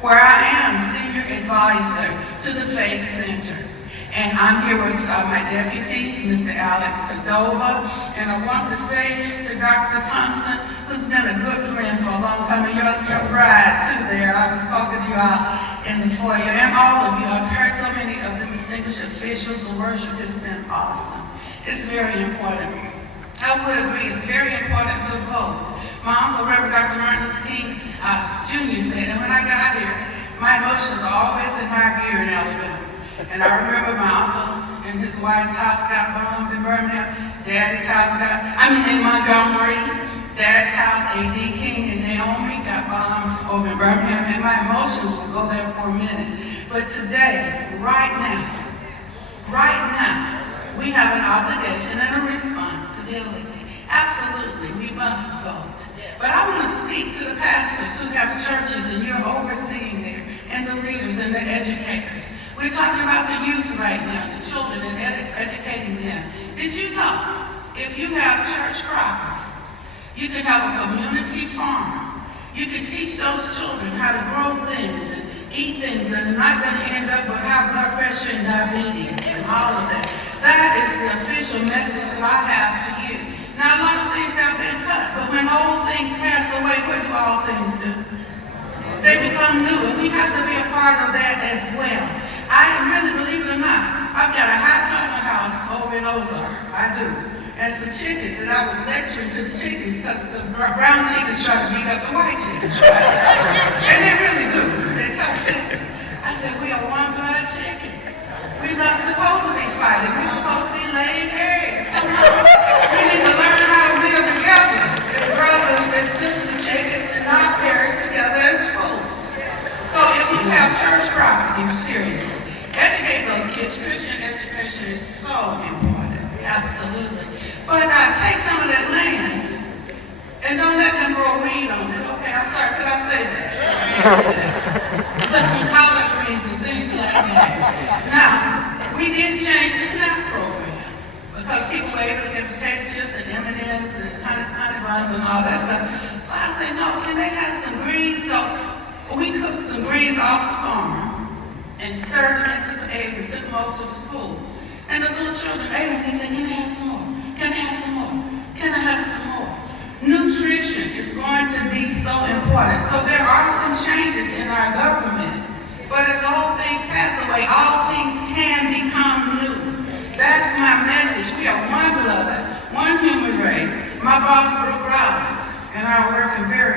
where I am Senior Advisor to the Faith Center. And I'm here with my deputy, Mr. Alex Cordova, and I want to say to Dr. Thompson, who's been a good friend for a long time, and your bride too there. I was talking to you out in the foyer, and all of you. I've heard so many of the distinguished officials. The worship has been awesome. It's very important. I would agree, it's very important to vote. My uncle, Reverend Dr. Martin Luther King Jr. said, and when I got here, my emotions are always in high gear in Alabama. And I remember my uncle and his wife's house got bombed in Birmingham. Daddy's house in Montgomery. Dad's house, A.D. King and Naomi, got bombed over in Birmingham. And my emotions will go there for a minute. But today, right now, we have an obligation and a responsibility. Absolutely, we must vote. But I want to speak to the pastors who have churches and you're overseeing there, and the leaders and the educators. We're talking about the youth right now, the children, and educating them. Did you know, if you have church property, you can have a community farm. You can teach those children how to grow things and eat things and not going to end up with high blood pressure and diabetes and all of that. That is the official message that I have to you. Now, a lot of things have been cut, but when old things pass away, what do all things do? They become new, and we have to be a part of that as well. I really, believe it or not, I've got a hot timer house over in Ozark. I do. And some chickens, and I was lecturing to the chickens because the brown chickens try to beat up the white chickens, right? And they really do. They're tough chickens. I said, we are one blood chickens. We're not supposed to be fighting. We're supposed to be laying eggs. Come on. We need to learn how to live together as brothers and sister chickens and not perish together as fools. So if you have church property, seriously, educate those kids. Christian education is so important. Absolutely. But take some of that land and don't let them grow weed on it. Okay, I'm sorry, could I say that? Put some collard greens and things like that. Now, we didn't change the SNAP program because people were able to get potato chips and M&Ms and honey buns and all that stuff. So I said, no, can they have some greens? So we cooked some greens off the farm and stirred them into some eggs and took them over to the school. And the little children ate them and they said, can I have some more? Can I have some more? Can I have some more? Nutrition is going to be so important. So there are some changes in our government. But as old things pass away, all things can become new. That's my message. We are one blood, one human race. My boss, Brooke Robbins, and I are working very